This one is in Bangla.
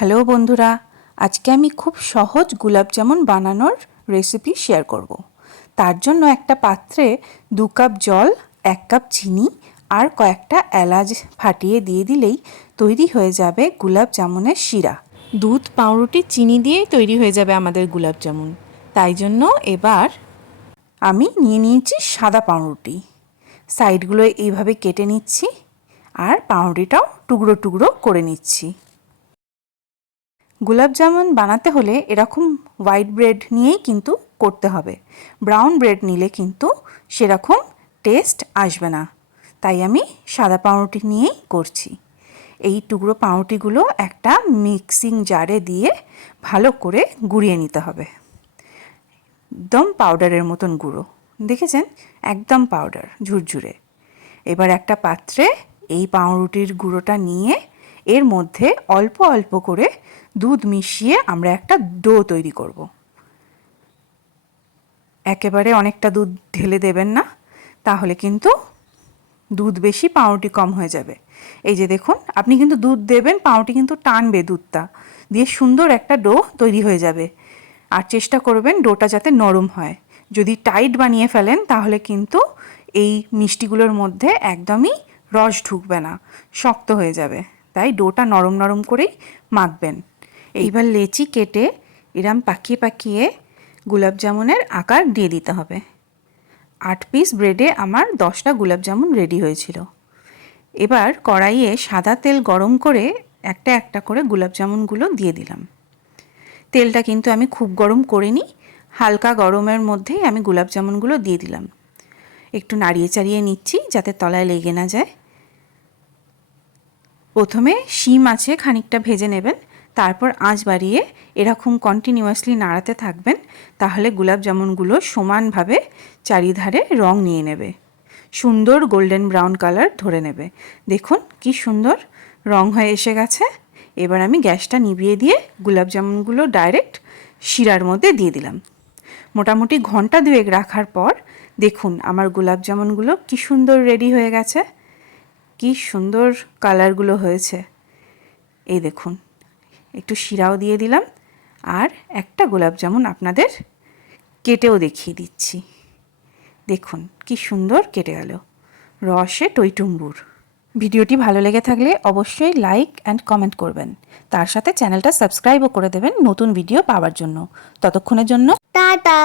হ্যালো বন্ধুরা, আজকে আমি খুব সহজ গোলাপ জামুন বানানোর রেসিপি শেয়ার করব। তার জন্য একটা পাত্রে 2 কাপ জল, 1 কাপ চিনি আর কয়েকটা এলাচ ফাটিয়ে দিয়ে দিলেই তৈরি হয়ে যাবে গোলাপ জামুনের শিরা। দুধ, পাউরুটি, চিনি দিয়েই তৈরি হয়ে যাবে আমাদের গোলাপ জামুন। তাই জন্য এবার আমি নিয়ে নিয়েছি সাদা পাউরুটি। সাইডগুলো এইভাবে কেটে নিচ্ছি আর পাউরুটিটাও টুকরো টুকরো করে নিচ্ছি। গোলাপ জামুন বানাতে হলে এরকম হোয়াইট ব্রেড নিয়েই কিন্তু করতে হবে। ব্রাউন ব্রেড নিলে কিন্তু সেরকম টেস্ট আসবে না, তাই আমি সাদা পাউরুটি নিয়েই করছি। এই টুকরো পাউরুটিগুলো একটা মিক্সিং জারে দিয়ে ভালো করে গুঁড়িয়ে নিতে হবে। একদম পাউডারের মতন গুঁড়ো, দেখেছেন? একদম পাউডার, ঝুরঝুরে। এবার একটা পাত্রে এই পাউরুটির গুঁড়োটা নিয়ে এর মধ্যে অল্প অল্প করে দুধ মিশিয়ে আমরা একটা ডো তৈরি করব। একেবারে অনেকটা দুধ ঢেলে দেবেন না, তাহলে কিন্তু দুধ বেশি পাউরুটি কম হয়ে যাবে। এই যে দেখুন, আপনি কিন্তু দুধ দেবেন, পাউরুটি কিন্তু টানবে দুধটা দিয়ে, সুন্দর একটা ডো তৈরি হয়ে যাবে। আর চেষ্টা করবেন ডোটা যাতে নরম হয়। যদি টাইট বানিয়ে ফেলেন তাহলে কিন্তু এই মিষ্টিগুলোর মধ্যে একদমই রস ঢুকবে না, শক্ত হয়ে যাবে। তাই ডোটা নরম নরম করেই মাখবেন। এইবার লেচি কেটে এরম পাকিয়ে পাকিয়ে গোলাপ জামুনের আকার দিয়ে দিতে হবে। 8 পিস ব্রেডে আমার 10টা গোলাপ জামুন রেডি হয়েছিল। এবার কড়াইয়ে সাদা তেল গরম করে একটা একটা করে গোলাপ জামুনগুলো দিয়ে দিলাম। তেলটা কিন্তু আমি খুব গরম করিনি, হালকা গরমের মধ্যেই আমি গোলাপ জামুনগুলো দিয়ে দিলাম। একটু নাড়িয়ে চাড়িয়ে নিচ্ছি যাতে তলায় লেগে না যায়। প্রথমে শিম আছে খানিকটা ভেজে নেবেন, তারপর আঁচ বাড়িয়ে এরকম কন্টিনিউয়াসলি নাড়াতে থাকবেন, তাহলে গোলাপ জামুনগুলো সমানভাবে চারিধারে রং নিয়ে নেবে, সুন্দর গোল্ডেন ব্রাউন কালার ধরে নেবে। দেখুন কি সুন্দর রং হয়ে এসে গেছে। এবার আমি গ্যাসটা নিভিয়ে দিয়ে গোলাপ জামুনগুলো ডাইরেক্ট শিরার মধ্যে দিয়ে দিলাম। মোটামুটি ঘন্টা 2 রাখার পর দেখুন আমার গোলাপ জামুনগুলো কি সুন্দর রেডি হয়ে গেছে, কি সুন্দর কালারগুলো হয়েছে। এই দেখুন, একটু শিরাও দিয়ে দিলাম আর একটা গোলাপ জামুন আপনাদের কেটেও দেখিয়ে দিচ্ছি। দেখুন কি সুন্দর কেটে গেল, রসে টইটুম্বুর। ভিডিওটি ভালো লেগে থাকলে অবশ্যই লাইক অ্যান্ড কমেন্ট করবেন, তার সাথে চ্যানেলটা সাবস্ক্রাইবও করে দেবেন নতুন ভিডিও পাওয়ার জন্য। ততক্ষণের জন্য টাটা।